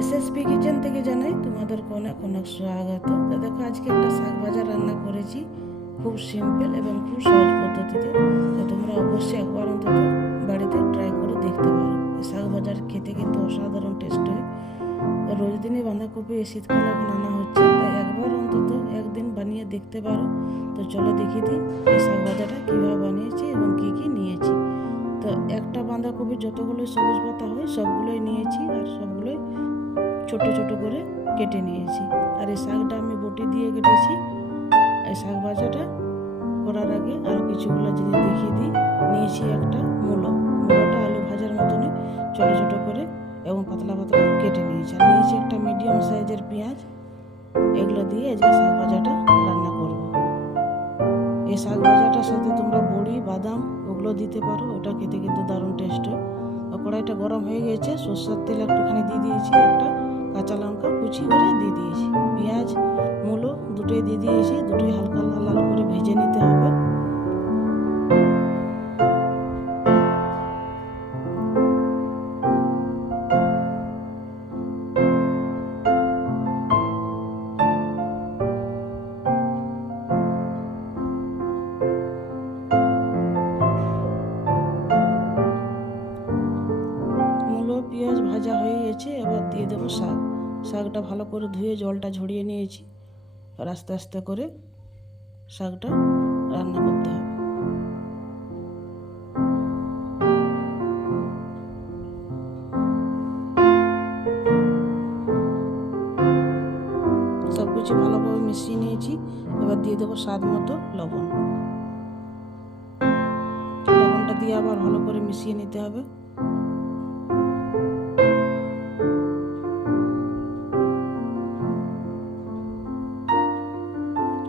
SSP kitchen থেকে জানাই তোমাদেরকে অনেক অনেক স্বাগত। তো দেখো আজকে একটা শাক ভাজা রান্না করেছি, খুব সিম্পল এবং খুব সহজ পদ্ধতিতে। তো তোমরা অবশ্যই একবার অন্তত বাড়িতে ট্রাই করে দেখতে পারো। এই শাক ভাজার খেতে কিন্তু অসাধারণ টেস্ট হয়। রোজ দিনই বাঁধাকপি এই শীতকালে এখন আনা হচ্ছে, তাই একবার অন্তত একদিন বানিয়ে দেখতে পারো। তো চলো দেখিয়ে দিই এই শাক ভাজাটা কীভাবে বানিয়েছি এবং কী কী নিয়েছি। তো একটা বাঁধাকপি যতগুলোই সবুজ পাতা হয় সবগুলোই নিয়েছি, আর সবগুলোই ছোট ছোট করে কেটে নিয়েছি। আর এই শাকটা আমি বটি দিয়ে কেটেছি। এই শাক ভাজাটা করার আগে আরও কিছুগুলো জিনিস দেখিয়ে দিই। নিয়েছি একটা মূলোটা আলু ভাজার মতনই ছোট ছোট করে এবং পাতলা পাতলা কেটে নিয়েছি। আর নিয়েছি একটা মিডিয়াম সাইজের পেঁয়াজ। এগুলো দিয়ে আজকে শাক ভাজাটা রান্না করব। এই শাক ভাজাটার সাথে তোমরা বড়ি, বাদাম ওগুলো দিতে পারো, ওটা খেতে কিন্তু দারুণ টেস্ট হয়। কড়াইটা গরম হয়ে গেছে, সরষের তেল একটুখানি দিয়ে দিয়েছি, একটা কাঁচা লঙ্কা কুচি করে দিয়ে দিয়েছি, পেঁয়াজ মূলো দুটোই দিয়ে দিয়েছি। দুটোই হালকা লাল লাল করে ভেজে নিতে হবে। পেঁয়াজ ভাজা হয়ে গেছে, এবার দিয়ে দেবো শাকটা ভালো করে ধুয়ে জলটা ঝরিয়ে নিয়েছি। আর আস্তে আস্তে করে শাকটা রান্না করতে হবে। সব কিছু ভালোভাবে মিশিয়ে নিয়েছি। এবার দিয়ে দেবো স্বাদ মতো লবণটা দিয়ে আবার ভালো করে মিশিয়ে নিতে হবে।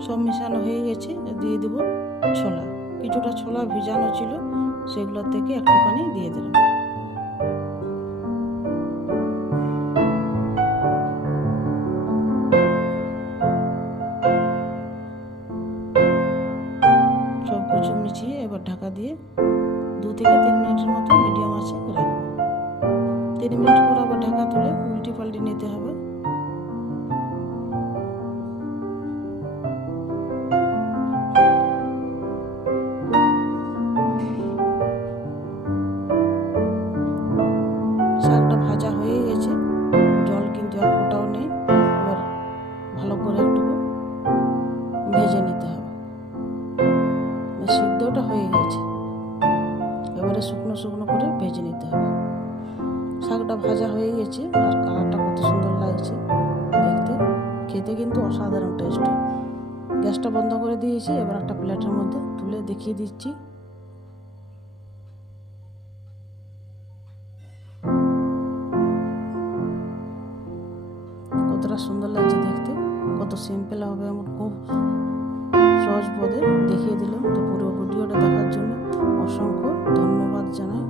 সব মেশানো হয়ে গেছে। দিয়ে দেবো ছোলা, কিছুটা ছোলা ভিজানো ছিল, সেগুলোর থেকে একটুখানি দিয়ে দিলাম। সব কিছু মিশিয়ে এবার ঢাকা দিয়ে 2 থেকে 3 মিনিটের মতো মিডিয়াম আঁচে রাখবো। 3 মিনিট পর আবার ঢাকা তুলে উল্টে পাল্টে নিতে হবে। শাকটা ভাজা হয়ে গেছে, জল কিন্তু এক ফোঁটাও নেই। এবার ভালো করে একটু ভেজে নিতে হবে। সিদ্ধটা হয়ে গেছে, এবারে শুকনো শুকনো করে ভেজে নিতে হবে। শাকটা ভাজা হয়ে গেছে, আর কালারটা কত সুন্দর লাগছে দেখতে, খেতে কিন্তু অসাধারণ টেস্ট। গ্যাসটা বন্ধ করে দিয়েছি। এবার একটা প্লেটের মধ্যে তুলে দেখিয়ে দিচ্ছি। কতটা সুন্দর লাগছে দেখতে, কত সিম্পল হবে, এমন খুব সহজ পদে দেখিয়ে দিলাম। তো পুরো ভিডিওটা দেখার জন্য অসংখ্য ধন্যবাদ জানাই।